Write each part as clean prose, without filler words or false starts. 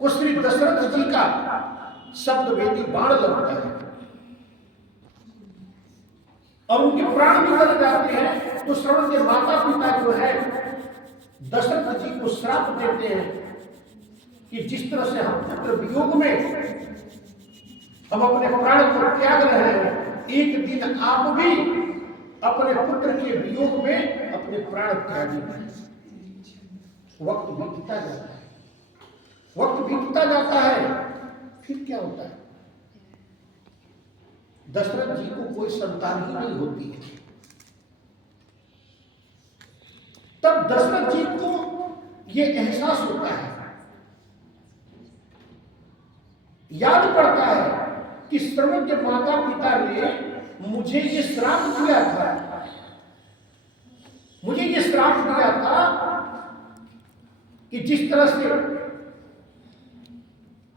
को श्री दशरथ जी का शब्द वेदी बाण लगता है और उनके प्राण निकल जाते हैं। तो श्रवण के माता पिता जो है दशरथ जी को श्राप देते हैं कि जिस तरह से हम पुत्र वियोग में हम अपने प्राण को त्याग रहे हैं, एक दिन आप भी अपने पुत्र के वियोग में अपने प्राण त्यागेंगे। वक्त बीतता जाता है, वक्त बीतता जाता है, फिर क्या होता है? दशरथ जी को कोई संतान ही नहीं होती है। तब दशरथ जी को यह एहसास होता है, याद पड़ता है कि श्रवण के माता पिता ने मुझे ये श्राप दिया था, मुझे ये श्राप दिया था कि जिस तरह से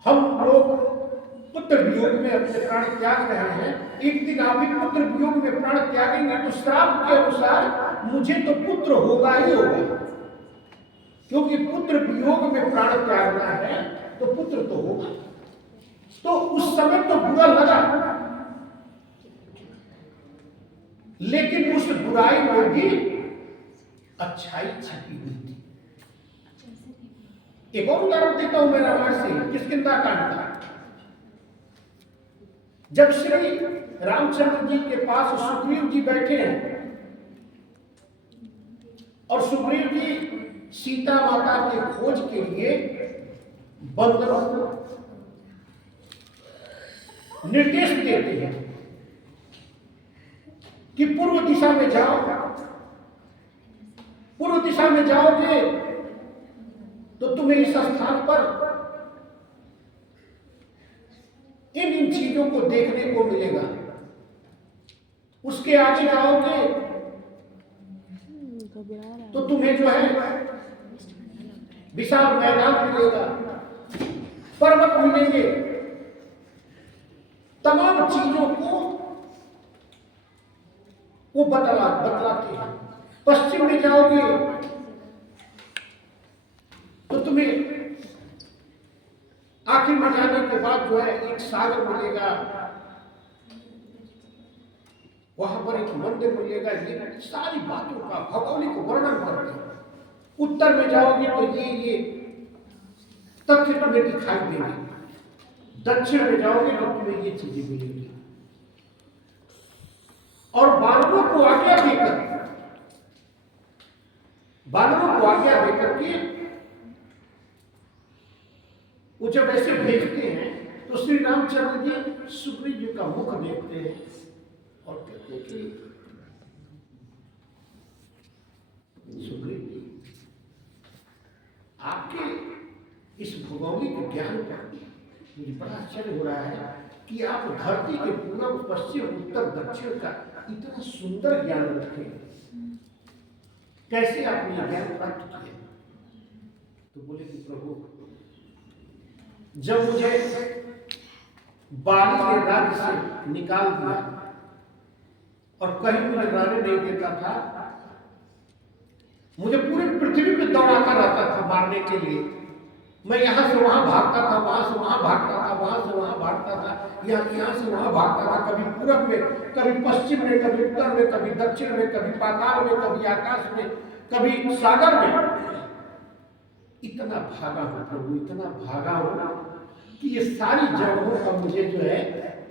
हम लोग पुत्र वियोग में अपने प्राण त्याग रहे हैं, एक दिन आप भी पुत्र वियोग में प्राण त्यागेंगे तो श्राप के अनुसार मुझे तो पुत्र होगा ही होगा, क्योंकि पुत्र वियोग में प्राण त्यागना है तो पुत्र तो होगा। तो उस समय तो बुरा लगा, लेकिन उस बुराई में भी अच्छाई छिपी हुई थी। एक और उदाहरण देता हूं मैं रामायण से, किष्किंधा कांड का। जब श्री रामचंद्र जी के पास सुग्रीव जी बैठे हैं और सुग्रीव जी सीता माता के खोज के लिए बंदरों को निर्देश देते हैं कि पूर्व दिशा में जाओ, पूर्व दिशा में जाओगे तो तुम्हें इस स्थान पर इन चीजों को देखने को मिलेगा, उसके आगे जाओगे तो तुम्हें जो है विशाल मैदान मिलेगा, पर्वत मिलेंगे, तमाम चीजों को वो बतलाते हैं। पश्चिम में जाओगे तो तुम्हें आखिर में जाने के बाद जो है एक सागर मिलेगा, वहां पर एक मंदिर मिलेगा। ये सारी बातों का भौगोलिक वर्णन करते हैं। उत्तर में जाओगे तो ये तथ्य तुम्हें दिखाई देंगे, दक्षिण में जाओगे तो तुम्हें ये चीजें मिलेंगी। और बानरों को आज्ञा देकर के वो जब ऐसे भेजते हैं तो श्री रामचंद्र जी सुग्रीव जी का मुख देखते हैं और कहते हैं कि सुग्रीव जी, आपके इस भौगोलिक ज्ञान पर मुझे बड़ा आश्चर्य हो रहा है कि आप धरती के पूर्व पश्चिम उत्तर दक्षिण का इतना सुंदर ज्ञान रखते हैं, कैसे आपने ज्ञान प्राप्त किया? तो बोले कि प्रभु, जब मुझे बाली के राज्य से निकाल दिया और कहीं मुझे रहने नहीं देता था, मुझे पूरी पृथ्वी पे दौड़ाता रहता था मारने के लिए। मैं यहां से वहां भागता था, वहां से वहां भागता था, वहां से वहां भागता था, यहां से वहां भागता था, कभी पूरब में, कभी पश्चिम में, कभी उत्तर में, कभी दक्षिण में, कभी पाताल में, कभी आकाश में, कभी सागर में। इतना भागा हूं प्रभु, इतना भागा हूं कि ये सारी जगहों का मुझे जो है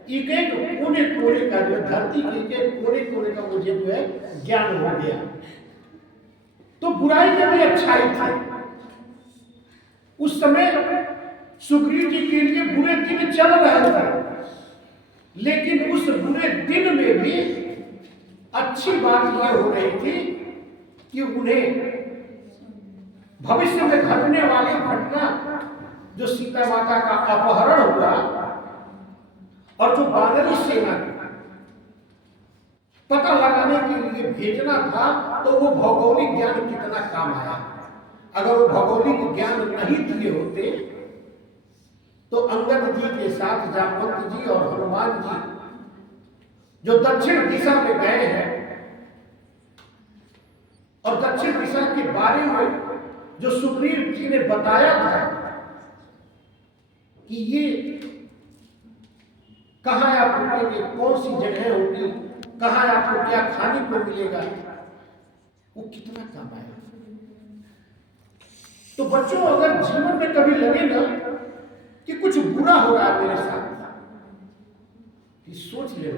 एक एक कोने कोने का, जो धरती के एक एक कोने कोने का मुझे जो है ज्ञान हो गया। तो बुराई में भी अच्छाई थी। उस समय सुग्रीव जी के लिए बुरे दिन चल रहे थे, लेकिन उस बुरे दिन में भी अच्छी बात यह हो रही थी कि उन्हें भविष्य में घटने वाली घटना, जो सीता माता का अपहरण हुआ और जो वानरी सेना पता लगाने के लिए भेजना था, तो वो भौगोलिक ज्ञान कितना काम आया। अगर वो भौगोलिक ज्ञान नहीं दिए होते तो अंगद जी के साथ जामवंत जी और हनुमान जी जो दक्षिण दिशा में गए हैं और दक्षिण दिशा के बारे में जो सुग्रीव जी ने बताया था, कि ये कहाँ आप रुकेंगे, कौन सी जगह होगी, कहाँ आपको क्या खाने को मिलेगा, वो कितना कम आएगा। तो बच्चों अगर जीवन में कभी लगे ना कि कुछ बुरा हो रहा है मेरे साथ, कि सोच ले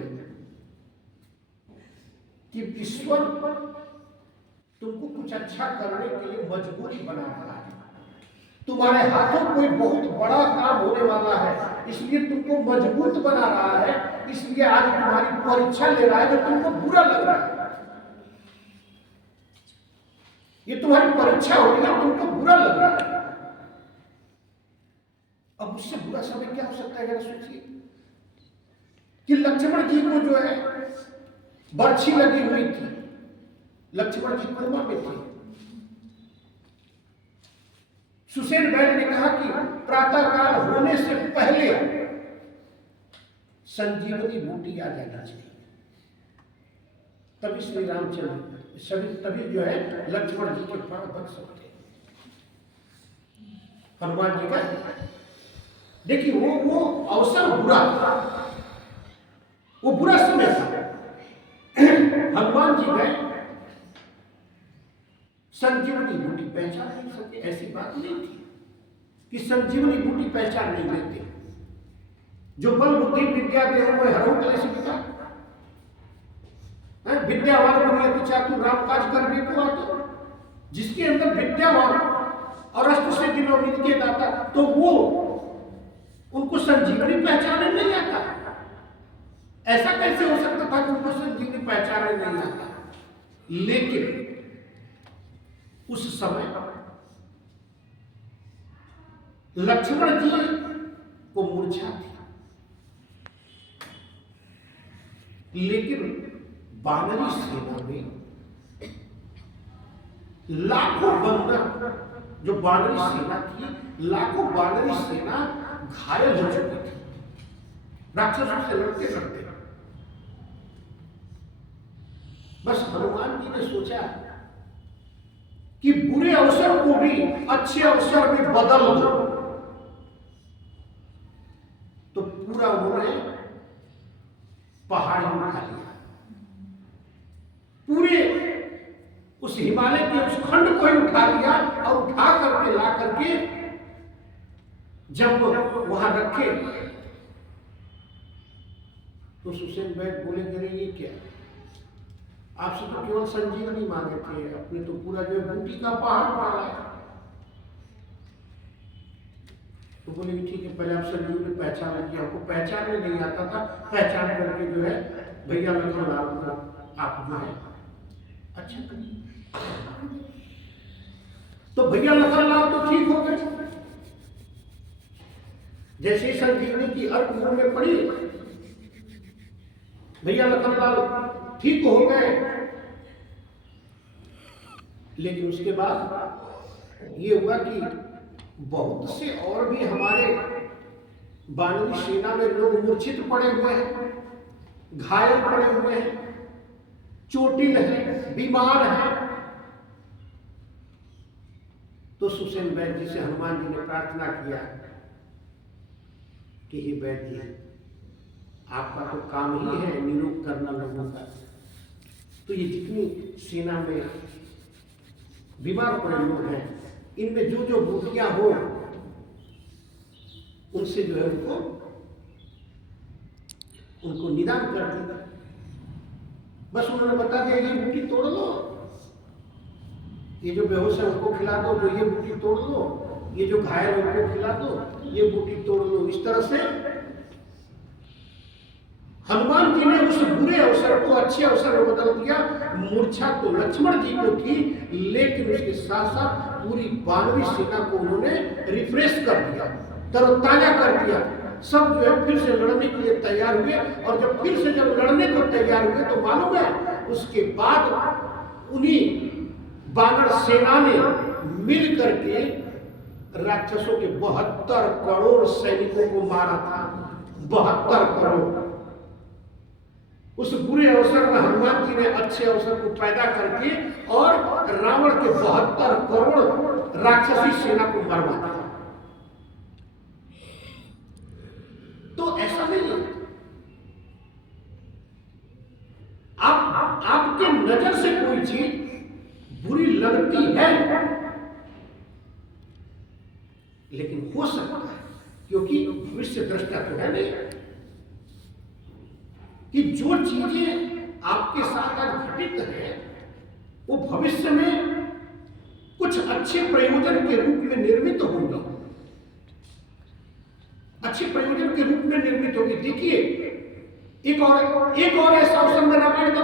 कि ईश्वर तुमको कुछ अच्छा करने के लिए मजबूरी बना रहा है, तुम्हारे हाथों कोई बहुत बड़ा काम होने वाला है, इसलिए तुमको मजबूत बना रहा है, इसलिए आज तुम्हारी परीक्षा ले रहा है जो तुमको बुरा लग रहा है। ये तुम्हारी परीक्षा हो रही है, तुमको बुरा लग रहा है। अब उससे बुरा समय क्या हो सकता है, अगर सोचिए कि लक्ष्मण जी को जो है बर्छी लगी हुई थी, लक्ष्मण जी कोमा में थे। सुसेन बैल ने कहा कि प्रातः काल होने से पहले संजीवनी बूटी आ जाना चाहिए, तभी श्री रामचंद्र सभी तभी जो है लक्ष्मण जी के प्राण बच सकते। हनुमान जी का देखिए वो अवसर बुरा था, वो बुरा समय था। हनुमान जी गए, संजीवनी बूटी पहचान नहीं सके, ऐसी बात नहीं थी कि संजीवनी बूटी पहचान नहीं लेते। जो बल बुद्धि विद्या दे वो हरऊ क्लेश विद्या, विद्यावान बनिए चातुर राम काज कर भी को आतो, जिसके अंदर विद्यावान और अस्त्र से दिनों के दाता, तो वो उनको संजीवनी पहचानने नहीं आता। ऐसा कैसे हो सकता था कि उनको संजीवनी पहचानने नहीं आता। लेकिन उस समय लक्ष्मण जी को मूर्छा थी, लेकिन बानरी सेना में लाखों बंदर, जो बानरी सेना थी, लाखों बानरी सेना घायल हो चुकी थी राक्षसों से लड़ते लड़ते। बस हनुमान जी ने सोचा कि बुरे अवसर को भी अच्छे अवसर में बदल दो, तो पूरा उन्होंने पहाड़ी उठा लिया, पूरे उस हिमालय के उस खंड को ही उठा लिया और उठा करके ला करके जब वहां रखे तो सुसेन बैठ बोले कि ये क्या, आपसे तो केवल संजीवनी मांगे थे, अपने तो पूरा जो है बूटी का पहाड़ डाला है। तो बोले कि ठीक है, पहले आप संजीवनी पहचान लीजिए, हमको पहचानने नहीं आता था, पहचान करके जो है भैया लखनलाल को आप जो है अच्छा करिए। तो भैया लखनलाल तो ठीक हो गए, जैसे संजीवनी की अर्थ मुंह में पड़ी, भैया लखनलाल ठीक हो गए। लेकिन उसके बाद ये हुआ कि बहुत से और भी हमारे बानरी सेना में लोग मूर्छित पड़े हुए हैं, घायल पड़े हुए हैं, चोटिल हैं, बीमार हैं। तो सुसेन बैद जी से हनुमान जी ने प्रार्थना किया कि हे बैद जी, आपका तो काम ही है निरोग करना लोगों का, तो ये जितनी सेना में बीमार पड़े लोग हैं, इनमें जो जो बूटियां हो उनसे जो है उनको निदान कर दिया। बस उन्होंने बता दिया ये बूटी तोड़ लो, ये जो बेहोश है उनको खिला दो, जो ये बूटी तोड़ लो, ये जो घायल है उनको खिला दो, ये बूटी तोड़ लो। इस तरह से हनुमान जी ने उस बुरे अवसर को अच्छे अवसर में बदल दिया। मूर्छा तो लक्ष्मण जी को थी, लेकिन उसके साथ साथ पूरी बानवी सेना को उन्होंने रिफ्रेश कर दिया, तरोताजा कर दिया। सब जो है फिर से लड़ने के लिए तैयार हुए, और जब फिर से जब लड़ने को तैयार हुए तो मालूम है उसके बाद उन्हीं बानर सेना ने मिल करके राक्षसों के 72 करोड़ सैनिकों को मारा था। 72 करोड़। उस बुरे अवसर में हनुमान जी ने अच्छे अवसर को पैदा करके और रावण के 72 करोड़ राक्षसी सेना को मरवा दिया। आपके नजर से कोई चीज बुरी लगती है, लेकिन हो सकता है, क्योंकि भविष्य दृष्टा तो है नहीं, कि जो चीजें आपके साथ आज घटित है वो भविष्य में कुछ अच्छे प्रयोजन के रूप में निर्मित होंगे, अच्छे प्रयोजन के रूप में निर्मित होगी। देखिए एक और ऐसा अवसर मैं रामायण का